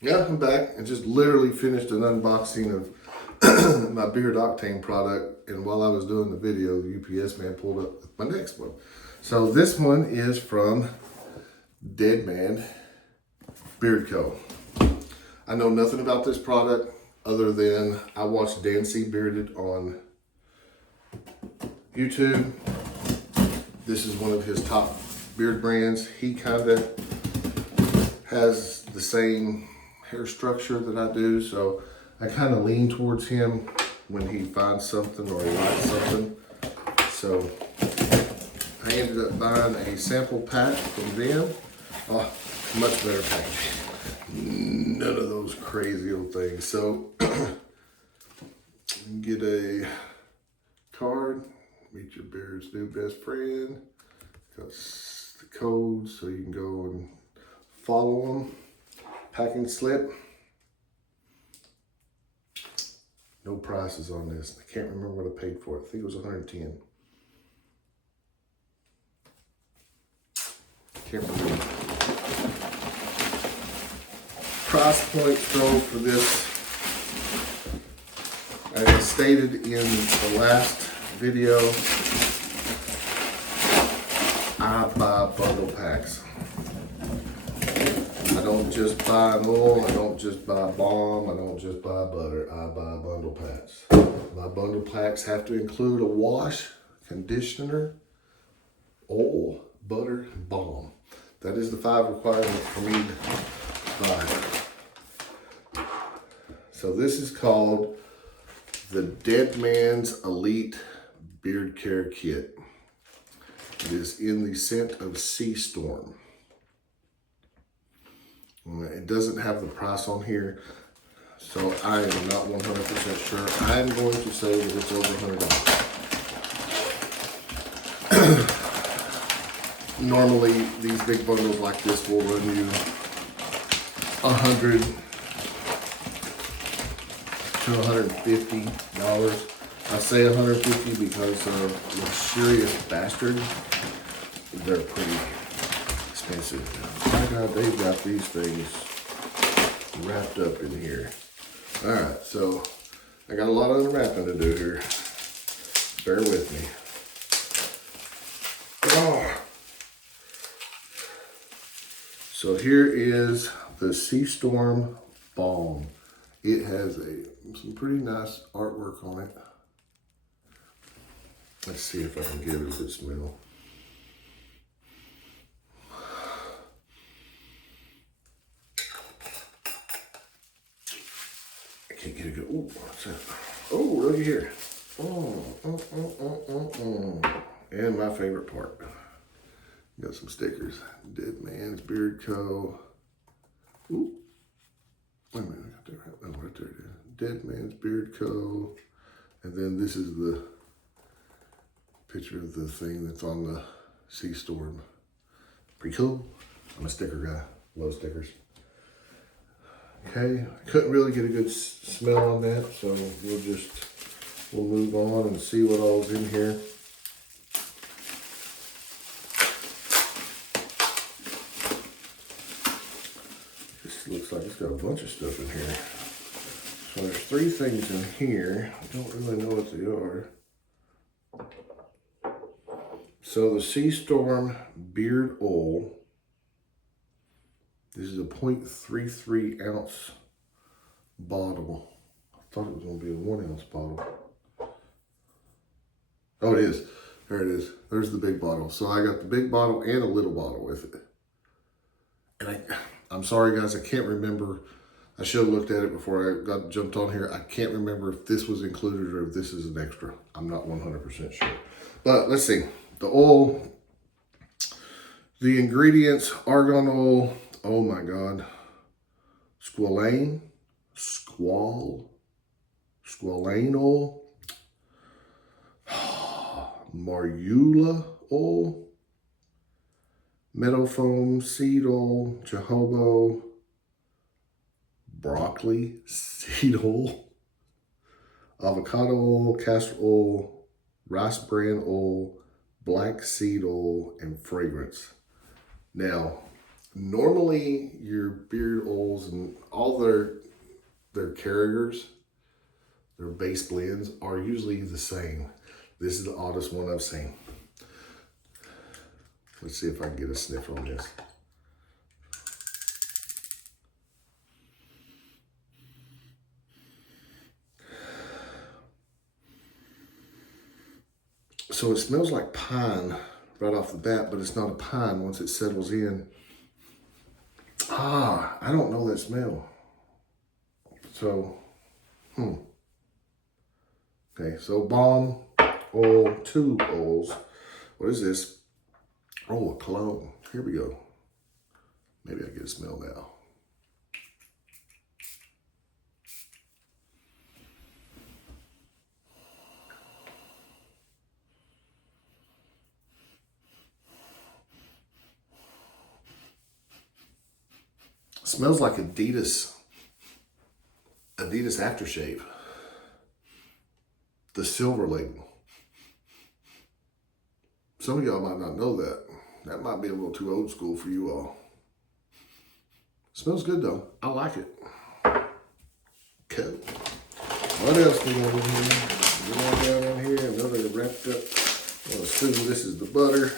Yeah, I'm back. I just literally finished an unboxing of my Beard Octane product, and while I was doing the video, the UPS man pulled up my next one. So this one is from Deadman Beard Co. I know nothing about this product other than I watched Dan C. Bearded on YouTube. This is one of his top beard brands. He kind of has the same hair structure that I do, so I kind of lean towards him when he finds something or he likes something. So I ended up buying a sample pack from them. Oh, much better packaging. None of those crazy old things. So get a card, meet your beard's new best friend. Got the codes so you can go and follow them. Packing slip. No prices on this. I can't remember what I paid for it. I think it was 110. Can't remember. Price point though for this, as I stated in the last video, I buy bundle packs. I don't just buy oil, I don't just buy balm, I don't just buy butter, I buy bundle packs. My bundle packs have to include a wash, conditioner, oil, butter, and balm. That is the 5 requirements for me to buy. So this is called the Deadman's Elite Beard Care Kit. It is in the scent of Sea Storm. It doesn't have the price on here, so I am not 100% sure. I'm going to say that it's over $100. Normally, these big bundles like this will run you $100 to $150. I say $150 because of Luxurious Bastard. They're pretty expensive. My God, they've got these things wrapped up in here. All right, so I got a lot of unwrapping to do here. Bear with me. Oh. So here is the Sea Storm Balm. It has some pretty nice artwork on it. Let's see if I can give it a good smell. Can't get a good, ooh, what's that? Oh, looky here. And my favorite part. Got some stickers. Deadman's Beard Co. Ooh. Wait a minute, I got that right. Oh, right there it is. Deadman's Beard Co. And then this is the picture of the thing that's on the Sea Storm. Pretty cool. I'm a sticker guy. Love stickers. Okay, couldn't really get a good smell on that, so we'll move on and see what all's in here. This looks like it's got a bunch of stuff in here. So there's 3 things in here. I don't really know what they are. So the Sea Storm Beard Oil. This is a 0.33 ounce bottle. I thought it was going to be a 1 ounce bottle. Oh, it is. There it is. There's the big bottle. So I got the big bottle and a little bottle with it. And I'm sorry, guys. I can't remember. I should have looked at it before I jumped on here. I can't remember if this was included or if this is an extra. I'm not 100% sure. But let's see. The oil, the ingredients, argan oil. Oh my God. Squalane oil. Marula oil. Meadow foam seed oil. Jojoba. Broccoli seed oil. Avocado oil. Castor oil. Rice bran oil. Black seed oil. And fragrance. Now, Normally your beard oils and all their carriers, their base blends are usually the same. This is the oddest one I've seen. Let's see if I can get a sniff on this. So it smells like pine right off the bat, but it's not a pine once it settles in. I don't know that smell. So, Okay, so balm, oil, 2 oils. What is this? Oh, a cologne. Here we go. Maybe I get a smell now. Smells like Adidas aftershave. The silver label. Some of y'all might not know that. That might be a little too old school for you all. Smells good though. I like it. Cool. What else we got in here? Get on down in here. Another wrapped up. I'll assume this is the butter.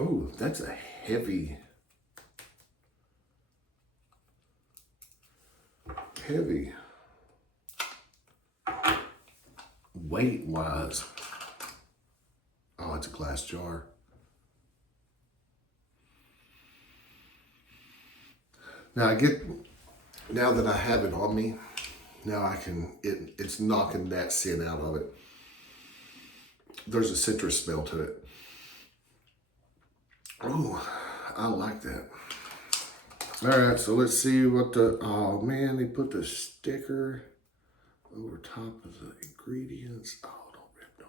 Oh, that's a heavy weight wise. Oh, it's a glass jar. Now now that I have it on me, now I can, it's knocking that scent out of it. There's a citrus smell to it. Oh, I like that. All right, so let's see what oh man, they put the sticker over top of the ingredients. Oh, don't rip.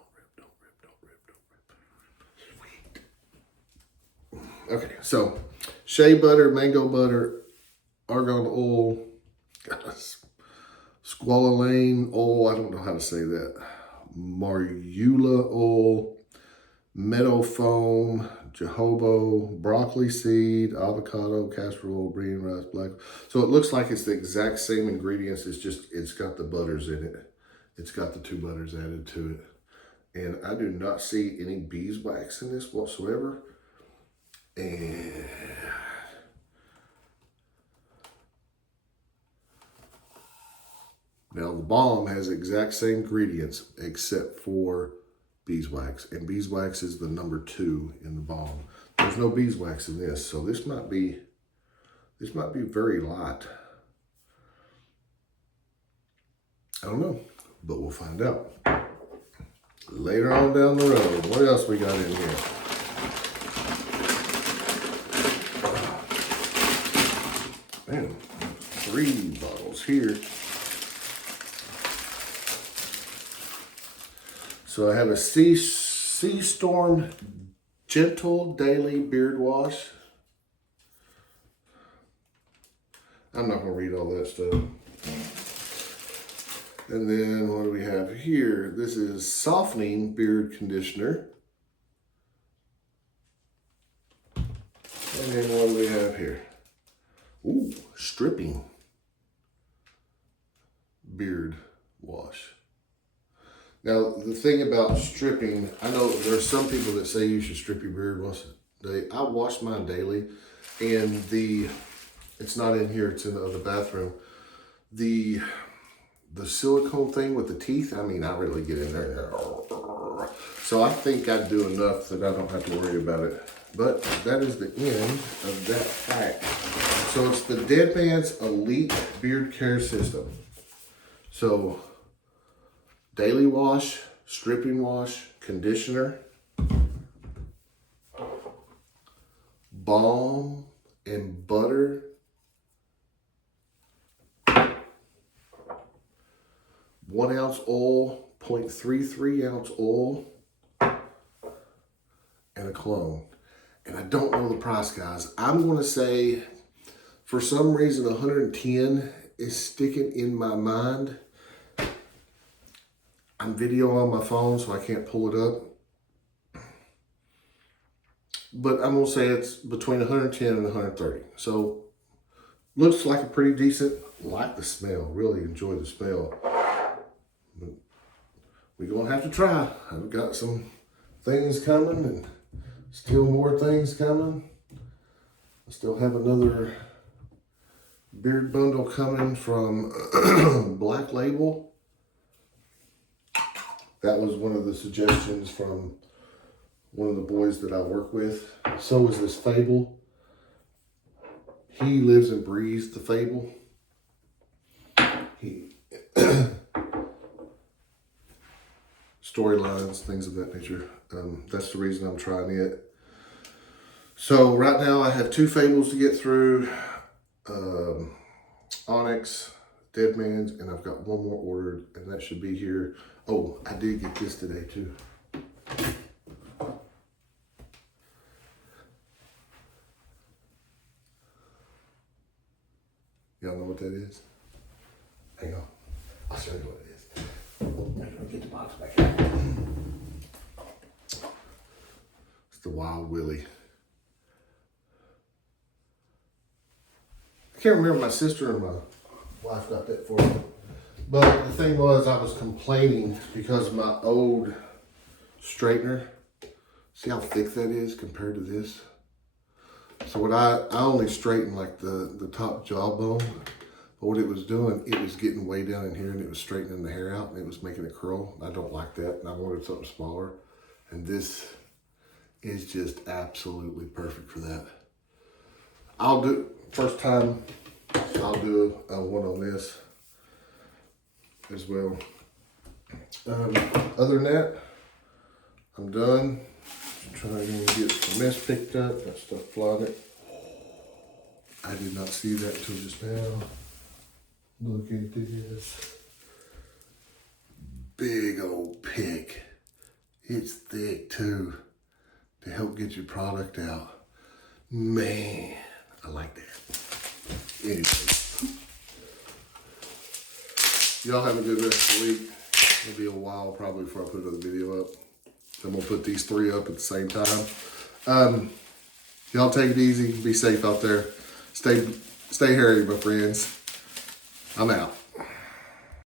Sweet. Okay, so shea butter, mango butter, argan oil, squalane oil, I don't know how to say that, marula oil, meadow foam, jojoba, broccoli seed, avocado, castor oil, green rice, black. So it looks like it's the exact same ingredients. It's just, it's got the butters in it. It's got the 2 butters added to it. And I do not see any beeswax in this whatsoever. And now the balm has the exact same ingredients except for beeswax, and beeswax is the number 2 in the balm. There's no beeswax in this, so this might be very light. I don't know, but we'll find out later on down the road. What else we got in here? Man, 3 bottles here. So I have a Sea Storm Gentle Daily Beard Wash. I'm not gonna read all that stuff. And then what do we have here? This is Softening Beard Conditioner. And then what do we have here? Ooh, Stripping Beard Wash. Now, the thing about stripping, I know there's some people that say you should strip your beard once a day. I wash mine daily, and it's not in here, it's in the other bathroom. The silicone thing with the teeth, I mean, I really get in there. So I think I do enough that I don't have to worry about it. But that is the end of that pack. So it's the Deadman's Elite Beard Care System. So daily wash, stripping wash, conditioner, balm and butter, 1 ounce oil, 0.33 ounce oil, and a cologne. And I don't know the price, guys. I'm going to say, for some reason, 110 is sticking in my mind. I'm video on my phone, so I can't pull it up. but I'm gonna say it's between 110 and 130. So looks like a pretty decent. Like the smell, really enjoy the smell. But we're gonna have to try. I've got some things coming and still more things coming. I still have another beard bundle coming from Black Label. That was one of the suggestions from one of the boys that I work with. So is this Fable. He lives and breathes the Fable. Storylines, things of that nature. That's the reason I'm trying it. So right now I have 2 Fables to get through. Onyx, Deadman's, and I've got one more ordered, and that should be here. Oh, I did get this today too. Y'all know what that is? Hang on, I'll show you what it is. I'm gonna get the box back out. It's the Wild Willie. I can't remember, my sister and my wife got that for me. But the thing was, I was complaining because my old straightener, see how thick that is compared to this? So what I only straightened like the top jawbone, but what it was doing, it was getting way down in here and it was straightening the hair out and it was making it curl. I don't like that, and I wanted something smaller. And this is just absolutely perfect for that. I'll do, first time, I'll do a one on this as well. Other than that, I'm done. Trying to get some mess picked up, that stuff flying it. I did not see that till just now. Look at this. Big old pick. It's thick too, to help get your product out. Man, I like that. Anyway, y'all have a good rest of the week. It'll be a while probably before I put another video up. I'm gonna put these 3 up at the same time. Y'all take it easy, be safe out there. Stay hairy, my friends. I'm out.